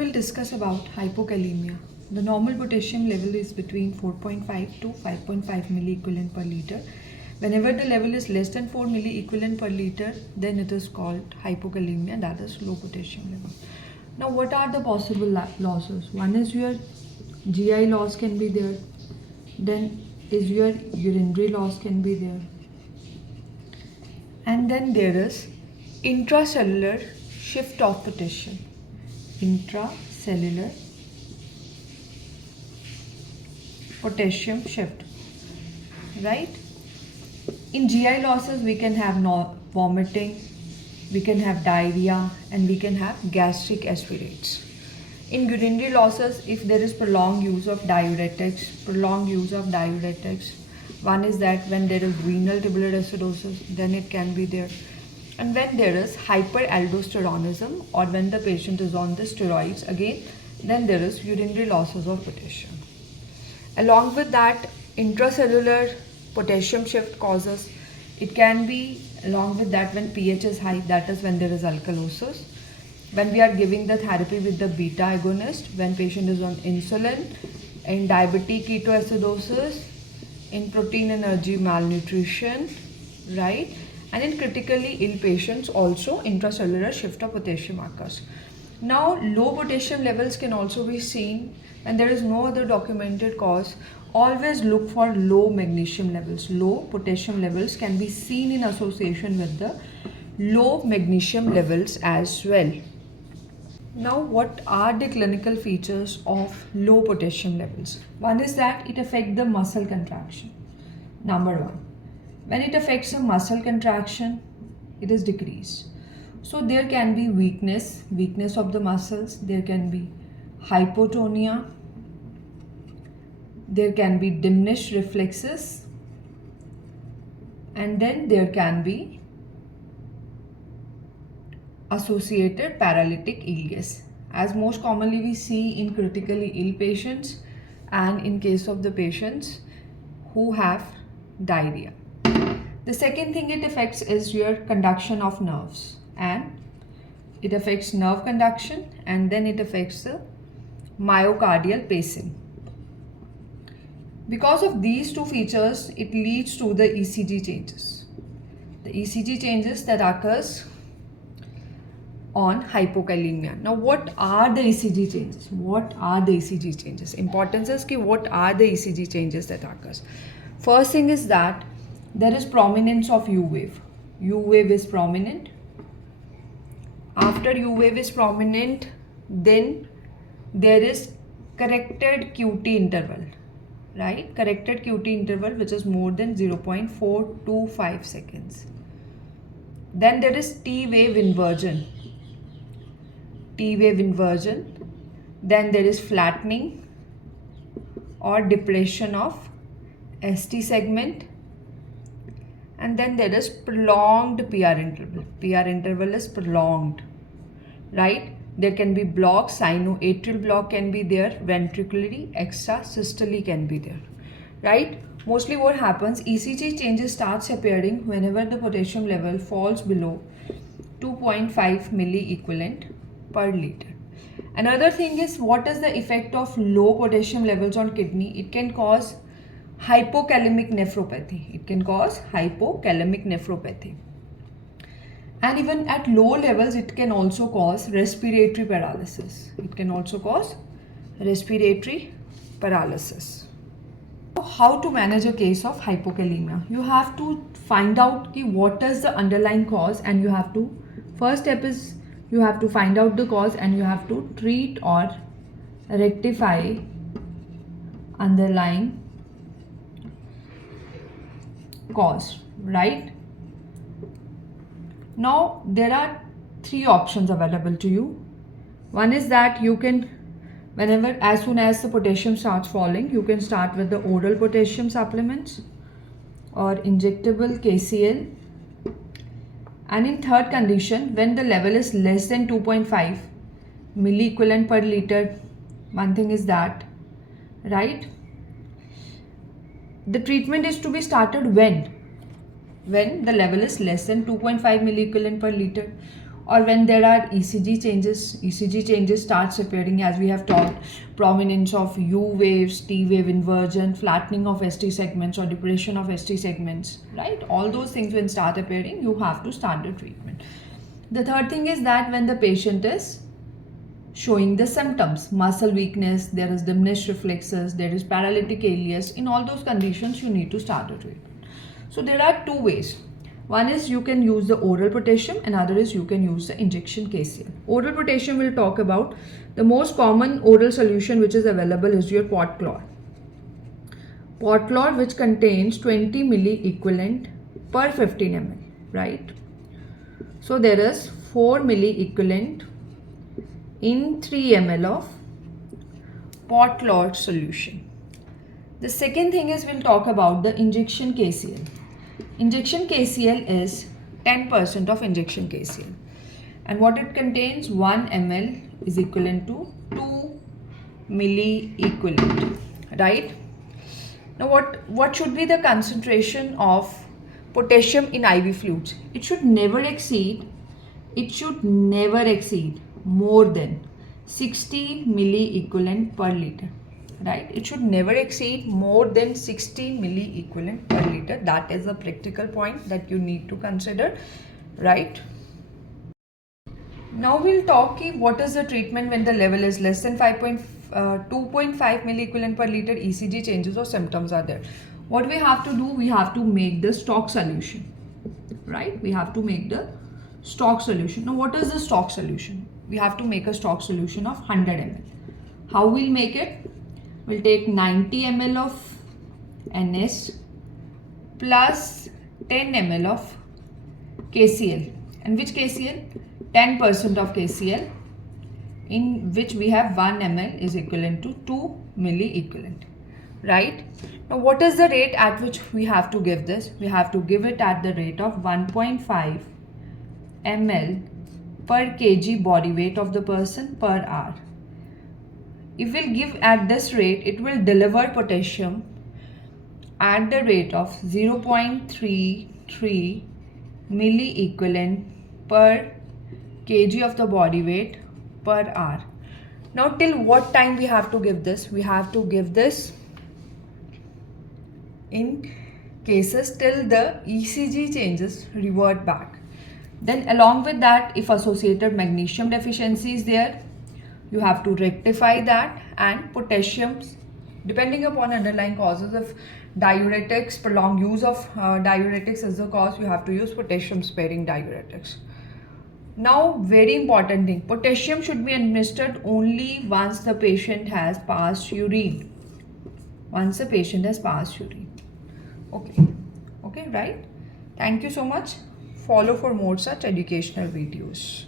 will discuss about hypokalemia. The normal potassium level is between 4.5 to 5.5 milliequivalent per liter. Whenever the level is less than 4 milliequivalent per liter, then it is called hypokalemia, that is low potassium level. Now, what are the possible losses? One is your GI loss can be there. Then is your urinary loss can be there. And then there is intracellular shift of potassium. Intracellular potassium shift, right? In GI losses, we can have vomiting, we can have diarrhea, and we can have gastric aspirates. In urinary losses, if there is prolonged use of diuretics, one is that when there is renal tubular acidosis, then it can be there. And when there is hyperaldosteronism, or when the patient is on the steroids again, then there is urinary losses of potassium. Along with that, intracellular potassium shift causes, it can be along with that when pH is high, that is when there is alkalosis. When we are giving the therapy with the beta agonist, when patient is on insulin, in diabetic ketoacidosis, in protein energy malnutrition, right? And in critically ill patients also intracellular shift of potassium occurs. Now, low potassium levels can also be seen when there is no other documented cause. Always look for low magnesium levels. Low potassium levels can be seen in association with the low magnesium levels as well. Now, what are the clinical features of low potassium levels? One is that it affects the muscle contraction. Number one, when it affects the muscle contraction, it is decreased. So there can be weakness of the muscles, there can be hypotonia, there can be diminished reflexes, and then there can be associated paralytic ileus, as most commonly we see in critically ill patients and in case of the patients who have diarrhea. The second thing it affects is your conduction of nerves, and it affects nerve conduction, and then it affects the myocardial pacing. Because of these two features, it leads to the ECG changes. The ECG changes that occurs on hypokalemia. Now, what are the ECG changes? What are the ECG changes? Importance is ki what are the ECG changes that occurs? First thing is that there is prominence of U wave. U wave is prominent. After U wave is prominent, then there is corrected QT interval, right? Corrected QT interval which is more than 0.425 seconds. Then there is T wave inversion. T wave inversion. Then there is flattening or depression of ST segment. And then there is prolonged PR interval. PR interval is prolonged, right? There can be block, sinoatrial block can be there, ventricularly, extrasystole can be there, right? Mostly what happens, ECG changes starts appearing whenever the potassium level falls below 2.5 milliequivalent per liter. Another thing is, what is the effect of low potassium levels on kidney? It can cause hypokalemic nephropathy. It can cause hypokalemic nephropathy. And even at low levels, it can also cause respiratory paralysis. It can also cause respiratory paralysis. How to manage a case of hypokalemia? You have to find out what is the underlying cause, and you have to, first step is you have to find out the cause and you have to treat or rectify underlying cause, right? Now, there are three options available to you. One is that you can, as soon as the potassium starts falling, you can start with the oral potassium supplements or injectable KCl. And in third condition, when the level is less than 2.5 milliequivalent per liter, one thing is that, right? The treatment is to be started when the level is less than 2.5 milliequivalent per liter. or when there are ECG changes starts appearing, as we have talked, prominence of U waves, T wave inversion, flattening of ST segments or depression of ST segments, right? All those things when start appearing, you have to start the treatment. The third thing is that when the patient is showing the symptoms, muscle weakness, there is diminished reflexes, there is paralytic alias, in all those conditions you need to start the treatment. So there are two ways. One is you can use the oral potassium, another is you can use the injection KCl. Oral potassium we'll talk about. The most common oral solution which is available is your pot chlor. Pot chlor, which contains 20 milli equivalent per 15 ml, right? So there is 4 milli equivalent in 3 ml of pot chlor solution. The second thing is we'll talk about the injection KCl. Injection KCl is 10% of injection KCl, and what it contains, 1 ml is equivalent to 2 milli equivalent, right? Now what should be the concentration of potassium in IV fluids? It should never exceed more than 60 milli equivalent per liter, right? It should never exceed more than 60 milli equivalent per liter. That is a practical point that you need to consider, right? Now we'll talk what is the treatment when the level is less than 2.5 milli equivalent per liter, ECG changes or symptoms are there. What we have to do, we have to make the stock solution, right? We have to make the stock solution. Now what is the stock solution? We have to make a stock solution of 100 ml. How we'll make it? We'll take 90 ml of NS plus 10 ml of KCl. And which KCl? 10% of KCl, in which we have 1 ml is equivalent to 2 milli equivalent, right? Now what is the rate at which we have to give this? We have to give it at the rate of 1.5 ml per kg body weight of the person per hour. If we'll give at this rate, it will deliver potassium at the rate of 0.33 milli equivalent per kg of the body weight per hour. Now till what time we have to give this? We have to give this in cases till the ECG changes revert back. Then along with that, if associated magnesium deficiency is there, you have to rectify that, and potassium, depending upon underlying causes of diuretics, prolonged use of diuretics is the cause, you have to use potassium sparing diuretics. Now very important thing, potassium should be administered only once the patient has passed urine. Once the patient has passed urine. Okay, right? Thank you so much. Follow for more such educational videos.